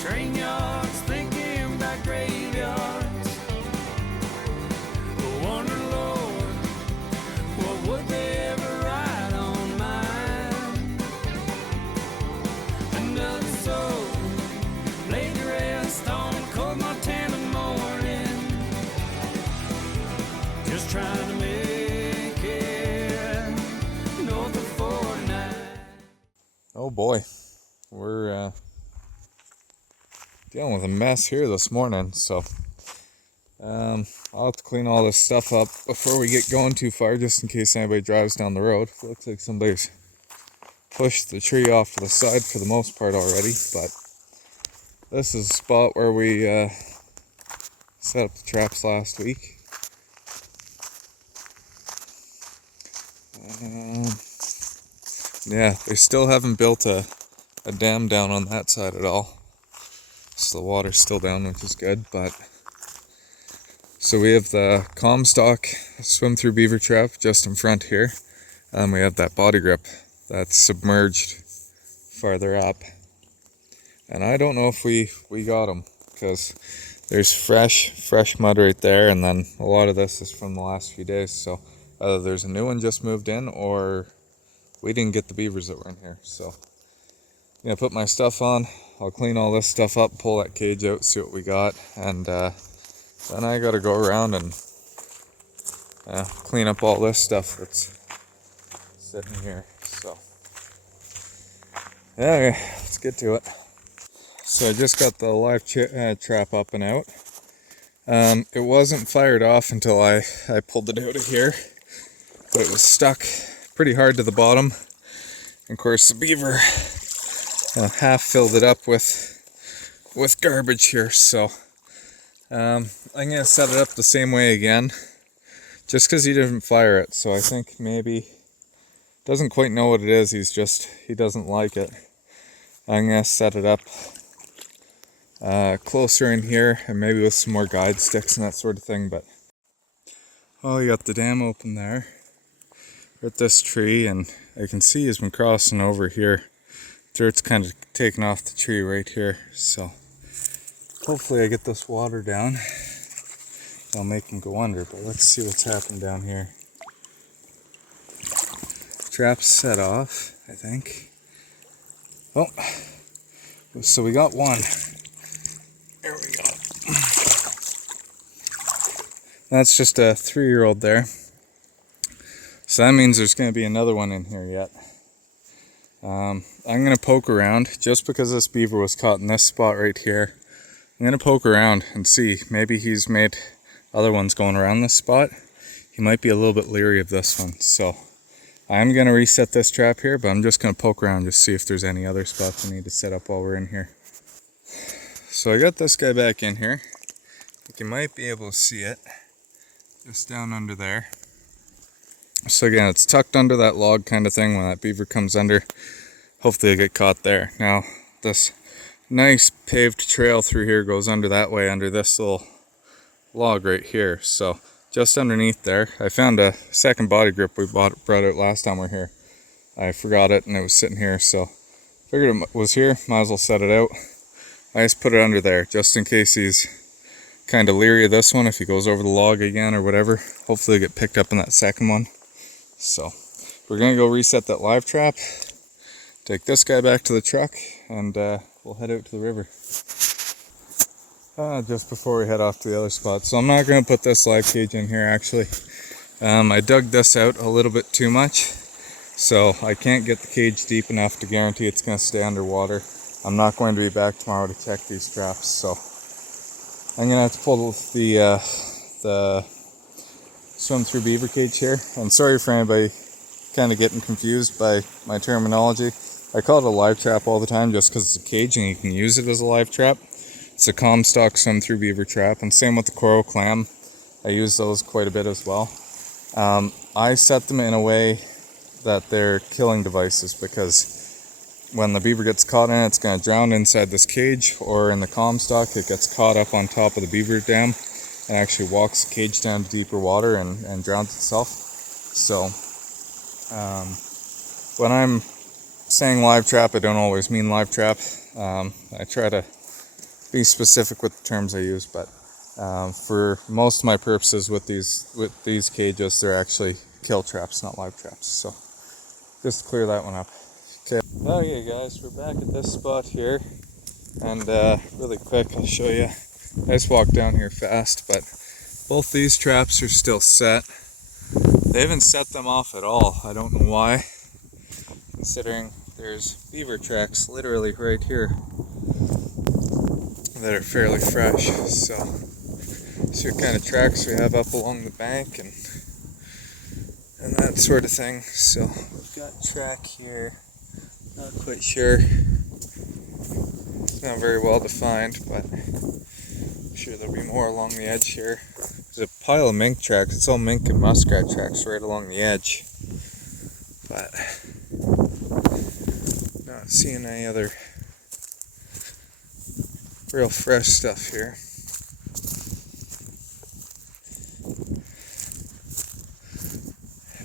train yards, thinking about graveyards. I wonder, Lord, what would they ever write on mine? Another soul laid to rest on cold Montana morning, just trying to make it north of 49. Oh boy, we're dealing with a mess here this morning, so I'll have to clean all this stuff up before we get going too far, just in case anybody drives down the road. It looks like somebody's pushed the tree off to the side for the most part already, but this is a spot where we set up the traps last week. Yeah, they still haven't built a dam down on that side at all. So the water's still down, which is good, but so we have the Comstock swim through beaver trap just in front here. And we have that body grip that's submerged farther up. And I don't know if we got them, because there's fresh mud right there, and then a lot of this is from the last few days. So either there's a new one just moved in, or we didn't get the beavers that were in here. So I'm gonna put my stuff on. I'll clean all this stuff up, pull that cage out, see what we got, and then I gotta go around and clean up all this stuff that's sitting here. So yeah, let's get to it. So I just got the live trap up and out. It wasn't fired off until I pulled it out of here, but it was stuck pretty hard to the bottom. And of course the beaver half filled it up with garbage here, so I'm gonna set it up the same way again, just because he didn't fire it. So I think maybe doesn't quite know what it is. He doesn't like it. I'm gonna set it up closer in here, and maybe with some more guide sticks and that sort of thing. But well, you got the dam open there at this tree, and I can see he's been crossing over here. Dirt's kind of taken off the tree right here, so hopefully I get this water down. I'll make him go under, but let's see what's happened down here. Trap's set off, I think. Oh, so we got one. There we go. That's just a 3-year-old there. So that means there's going to be another one in here yet. I'm going to poke around, just because this beaver was caught in this spot right here. I'm going to poke around and see. Maybe he's made other ones going around this spot. He might be a little bit leery of this one. So I'm going to reset this trap here, but I'm just going to poke around, just see if there's any other spots I need to set up while we're in here. So I got this guy back in here. I think you might be able to see it just down under there. So again, it's tucked under that log kind of thing. When that beaver comes under, hopefully it'll get caught there. Now this nice paved trail through here goes under that way, under this little log right here. So just underneath there, I found a second body grip we brought out last time we were here. I forgot it and it was sitting here, so figured it was here, might as well set it out. I just put it under there just in case he's kind of leery of this one. If he goes over the log again or whatever, hopefully he'll get picked up in that second one. So we're gonna go reset that live trap, take this guy back to the truck, and we'll head out to the river just before we head off to the other spot. So I'm not gonna put this live cage in here actually. I dug this out a little bit too much, so I can't get the cage deep enough to guarantee it's gonna stay underwater. I'm not going to be back tomorrow to check these traps, so I'm gonna have to pull the swim through beaver cage here. And sorry for anybody kind of getting confused by my terminology. I call it a live trap all the time just because it's a cage and you can use it as a live trap. It's a Comstock swim through beaver trap, and same with the coral clam. I use those quite a bit as well. I set them in a way that they're killing devices, because when the beaver gets caught in it, it's going to drown inside this cage, or in the Comstock it gets caught up on top of the beaver dam and actually walks the cage down to deeper water and drowns itself. So when I'm saying live trap, I don't always mean live trap. I try to be specific with the terms I use, but for most of my purposes with these cages, they're actually kill traps, not live traps. So just clear that one up. Okay guys, we're back at this spot here, and really quick I'll show you. I just walked down here fast, but both these traps are still set. They haven't set them off at all. I don't know why, considering there's beaver tracks literally right here that are fairly fresh. So see what kind of tracks we have up along the bank and that sort of thing. So we've got track here, not quite sure, it's not very well defined, but I'm sure there'll be more along the edge here. There's a pile of mink tracks, it's all mink and muskrat tracks right along the edge, but not seeing any other real fresh stuff here.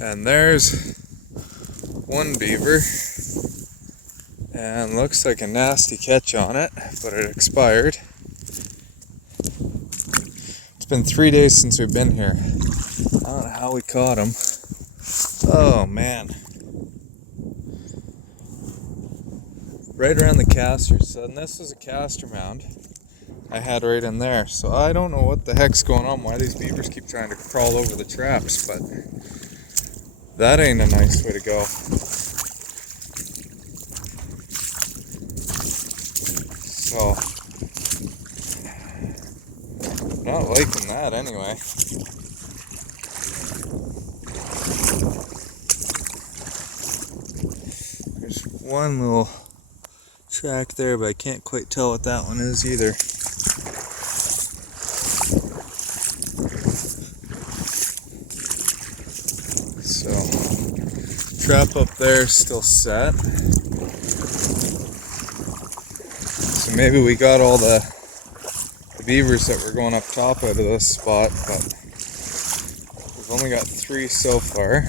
And there's one beaver, and looks like a nasty catch on it, but it expired. It's been 3 days since we've been here. I don't know how we caught him. Oh man. Right around the casters, and this was a caster mound I had right in there. So I don't know what the heck's going on, why these beavers keep trying to crawl over the traps, but that ain't a nice way to go. So, not liking that anyway. There's one little track there, but I can't quite tell what that one is either. So, trap up there is still set. So maybe we got all the beavers that were going up top out of this spot, but we've only got 3 so far.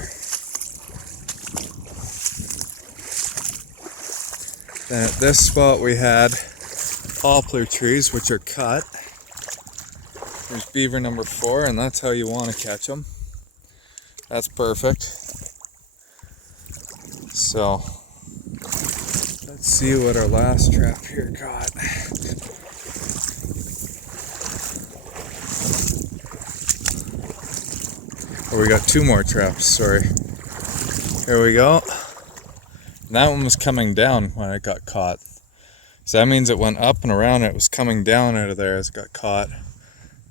Then at this spot we had poplar trees, which are cut. There's beaver number 4, and that's how you want to catch them. That's perfect. So let's see what our last trap here got. Oh, we got 2 more traps, sorry. Here we go. That one was coming down when it got caught. So that means it went up and around, it was coming down out of there as it got caught.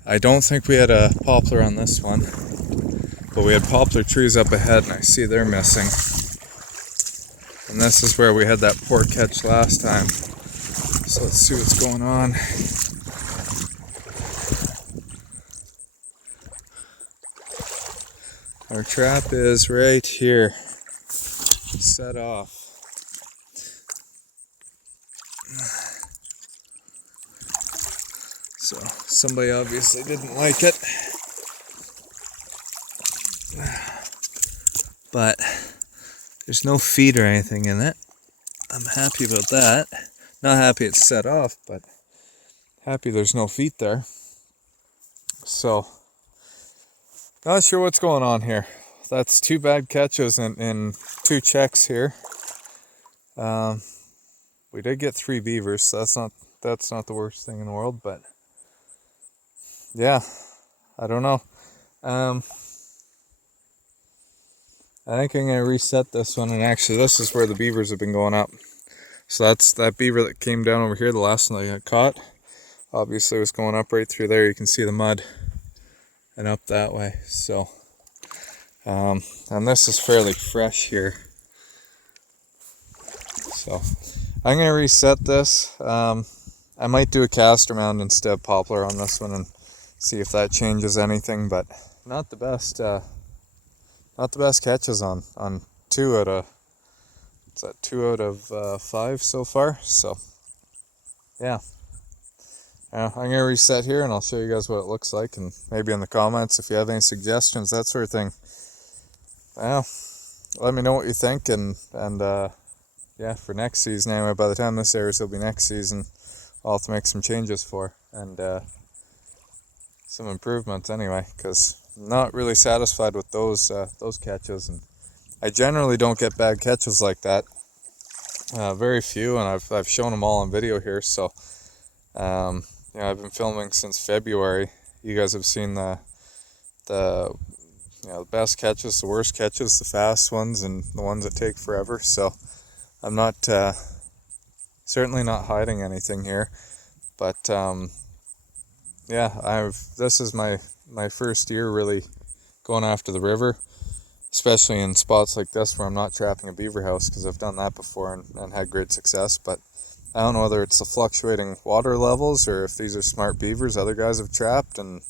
I don't think we had a poplar on this one, but we had poplar trees up ahead, and I see they're missing. And this is where we had that poor catch last time. So let's see what's going on. Our trap is right here, set off. So somebody obviously didn't like it, but there's no feed or anything in it. I'm happy about that. Not happy it's set off, but happy there's no feet there. So not sure what's going on here. That's 2 bad catches in 2 checks here. We did get 3 beavers, so that's not the worst thing in the world, but yeah, I don't know. I think I'm gonna reset this one, and actually this is where the beavers have been going up. So that's that beaver that came down over here, the last one I got caught. Obviously it was going up right through there. You can see the mud and up that way. So and this is fairly fresh here. So I'm gonna reset this. I might do a caster mound instead of poplar on this one and see if that changes anything, but not the best catches on 2 out of, what's that, 2 out of 5 so far. So yeah, I'm gonna reset here and I'll show you guys what it looks like, and maybe in the comments if you have any suggestions, that sort of thing. Well, let me know what you think, and yeah, for next season anyway, by the time this airs, it'll be next season. I'll have to make some changes for, and some improvements anyway, because I'm not really satisfied with those catches, and I generally don't get bad catches like that. Very few, and I've shown them all on video here. So I've been filming since February. You guys have seen the the best catches, the worst catches, the fast ones, and the ones that take forever. So I'm not certainly not hiding anything here, but this is my first year really going after the river, especially in spots like this where I'm not trapping a beaver house, because I've done that before and had great success. But I don't know whether it's the fluctuating water levels or if these are smart beavers other guys have trapped and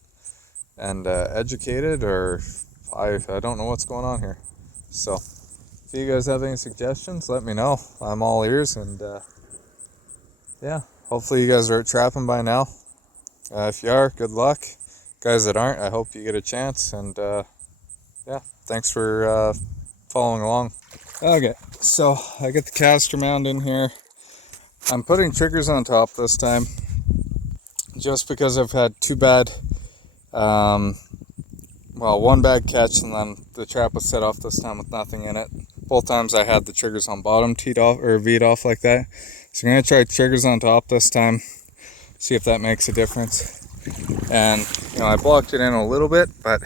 educated, or I don't know what's going on here. So if you guys have any suggestions, let me know. I'm all ears, and hopefully you guys are out trapping by now. If you are, good luck. Guys that aren't, I hope you get a chance, and thanks for following along. Okay, so I get the caster mound in here. I'm putting triggers on top this time, just because I've had two bad, one bad catch, and then the trap was set off this time with nothing in it. Both times I had the triggers on bottom teed off or V'd off like that. So I'm gonna try triggers on top this time, see if that makes a difference. And I blocked it in a little bit, but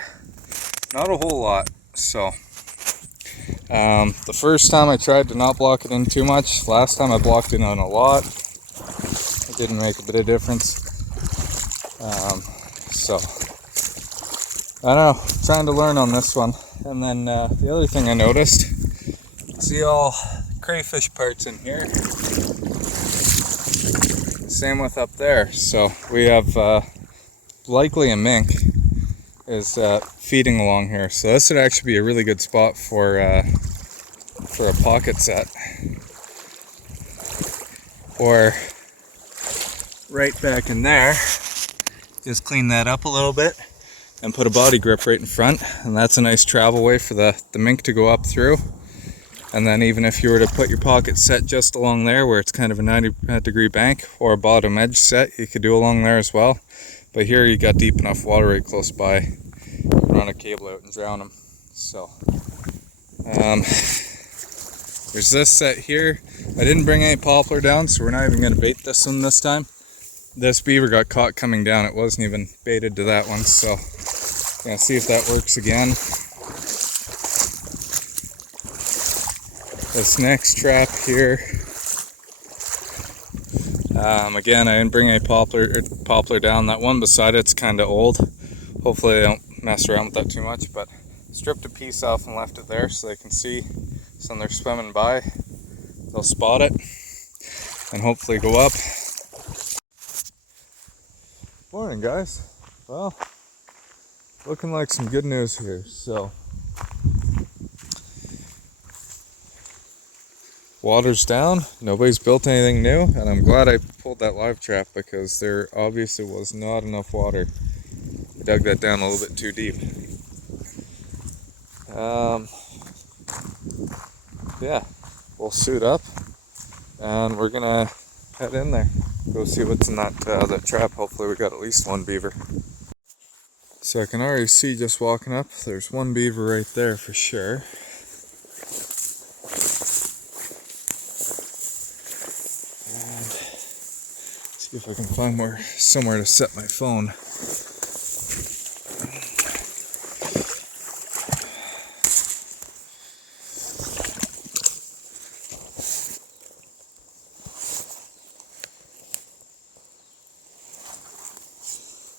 not a whole lot. So the first time I tried to not block it in too much. Last time I blocked it in a lot. It didn't make a bit of difference. So I don't know, trying to learn on this one. And then the other thing I noticed, see all crayfish parts in here. Same with up there. So we have likely a mink is feeding along here. So this would actually be a really good spot for a pocket set. Or right back in there, just clean that up a little bit and put a body grip right in front, and that's a nice travel way for the mink to go up through. And then even if you were to put your pocket set just along there where it's kind of a 90-degree bank, or a bottom edge set, you could do along there as well. But here you got deep enough water right close by, run a cable out and drown them. So there's this set here. I didn't bring any poplar down, so we're not even going to bait this one this time. This beaver got caught coming down. It wasn't even baited to that one, so gonna see if that works again. This next trap here, again, I didn't bring any poplar down. That one beside it's kind of old. Hopefully I don't mess around with that too much, but stripped a piece off and left it there so they can see. So when they're swimming by, they'll spot it and hopefully go up. Morning, guys. Well, looking like some good news here. So water's down, nobody's built anything new, and I'm glad I pulled that live trap because there obviously was not enough water. I dug that down a little bit too deep. We'll suit up and we're gonna head in there, go see what's in that trap. Hopefully we got at least one beaver. So I can already see, just walking up, there's one beaver right there for sure. And see if I can find somewhere to set my phone.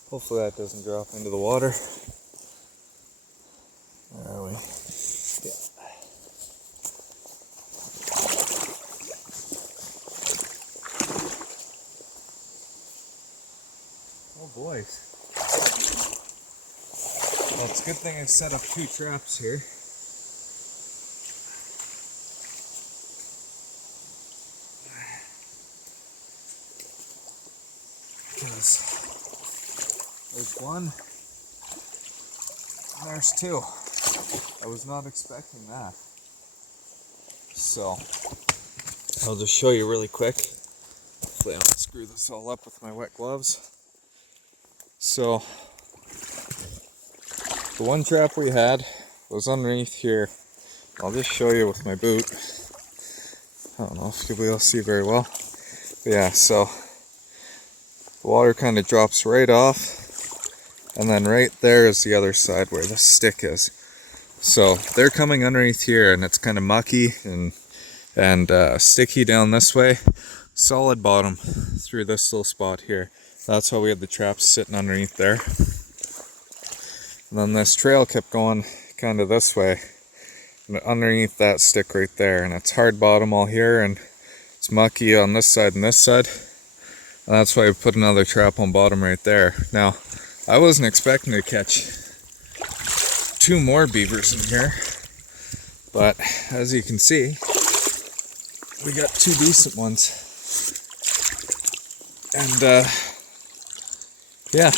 Hopefully that doesn't drop into the water. Where are we? Yeah. Oh boys. Well, it's a good thing I set up two traps here. Because there's one, and there's two. I was not expecting that. So, I'll just show you really quick. Hopefully I don't screw this all up with my wet gloves. So, the one trap we had was underneath here. I'll just show you with my boot. I don't know if you'll be able to see very well. But yeah, so the water kind of drops right off. And then right there is the other side where the stick is. So they're coming underneath here and it's kind of mucky and sticky down this way. Solid bottom through this little spot here. That's why we had the traps sitting underneath there. And then this trail kept going kind of this way. And underneath that stick right there. And it's hard bottom all here and it's mucky on this side and this side. And that's why we put another trap on bottom right there. Now, I wasn't expecting to catch 2 more beavers in here. But as you can see, we got 2 decent ones. And yeah,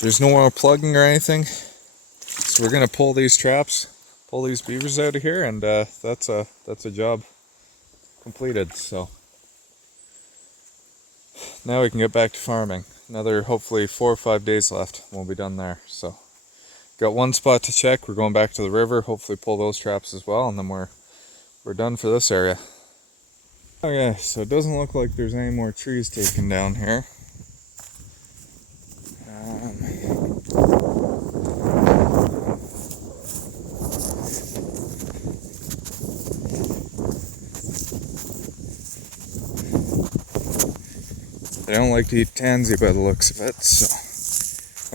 there's no more plugging or anything. So we're gonna pull these traps, pull these beavers out of here, and that's a job completed. So now we can get back to farming. Another hopefully 4 or 5 days left. We'll be done there. So got one spot to check. We're going back to the river. Hopefully pull those traps as well, and then we're done for this area. Okay, so it doesn't look like there's any more trees taken down here. They don't like to eat tansy by the looks of it, so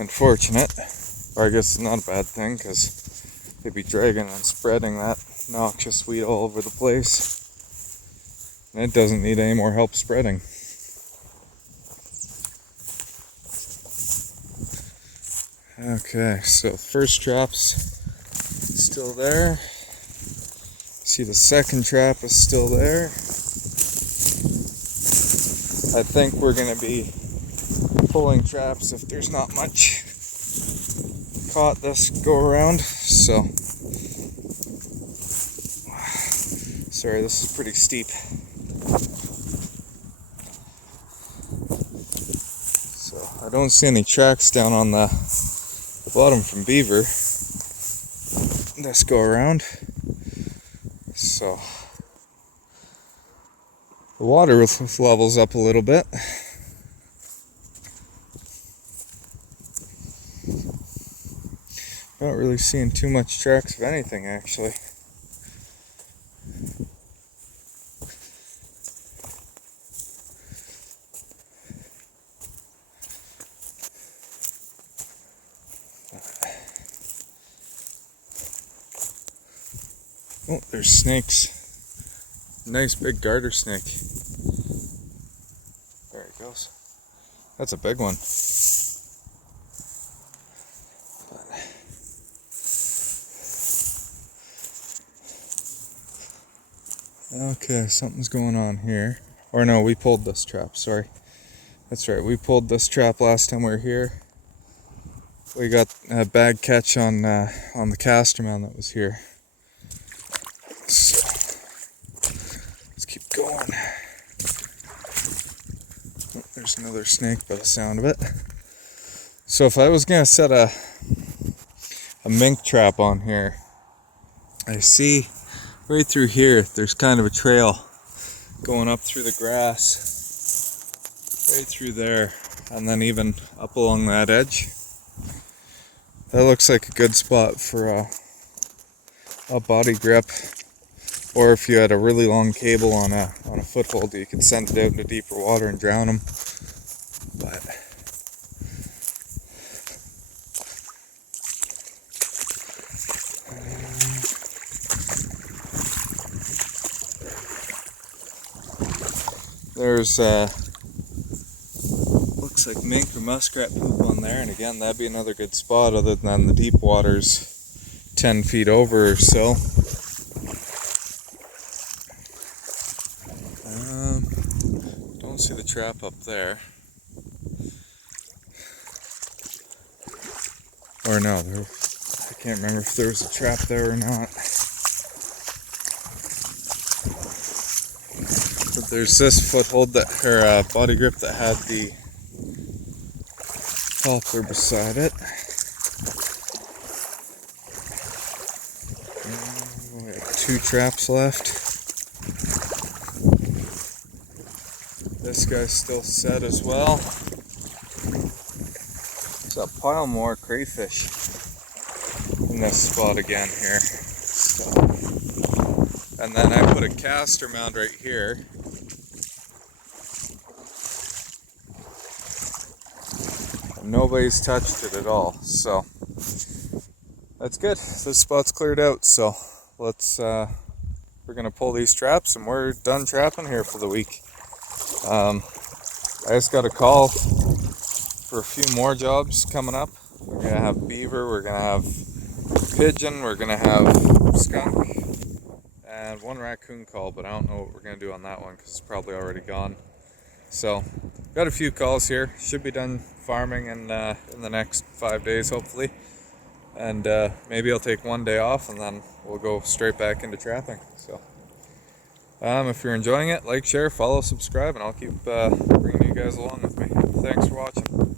unfortunate. Or I guess it's not a bad thing because they'd be dragging and spreading that noxious weed all over the place. And it doesn't need any more help spreading. Okay, so first trap's still there. See, the second trap is still there. I think we're gonna be pulling traps if there's not much caught this go around. So, sorry, this is pretty steep. So I don't see any tracks down on the bottom from beaver this go around. So the water levels up a little bit. Not really seeing too much tracks of anything actually. Oh, there's snakes. Nice big garter snake. There it goes. That's a big one. Okay, something's going on here. Or no, we pulled this trap, sorry. That's right, we pulled this trap last time we were here. We got a bag catch on the casterman that was here. So, let's keep going. Oh, there's another snake by the sound of it. So if I was gonna set a mink trap on here, I see right through here, there's kind of a trail going up through the grass, right through there, and then even up along that edge. That looks like a good spot for a body grip, or if you had a really long cable on a foothold, you could send it out into deeper water and drown them. But there's looks like mink or muskrat poop on there, and again, that'd be another good spot other than the deep waters 10 feet over or so. Don't see the trap up there. Or no, I can't remember if there was a trap there or not. there's this foothold that, or body grip that had the halter beside it. We have 2 traps left. This guy's still set as well. There's a pile more crayfish in this spot again here. So, and then I put a caster mound right here. Nobody's touched it at all, so that's good. This spot's cleared out, so let's we're gonna pull these traps and we're done trapping here for the week. I just got a call for a few more jobs coming up. We're gonna have beaver, we're gonna have pigeon, we're gonna have skunk, and 1 raccoon call, but I don't know what we're gonna do on that one because it's probably already gone. So got a few calls here. Should be done farming in the next 5 days hopefully, and maybe I'll take 1 day off and then we'll go straight back into trapping. So if you're enjoying it, like, share, follow, subscribe, and I'll keep bringing you guys along with me. Thanks for watching.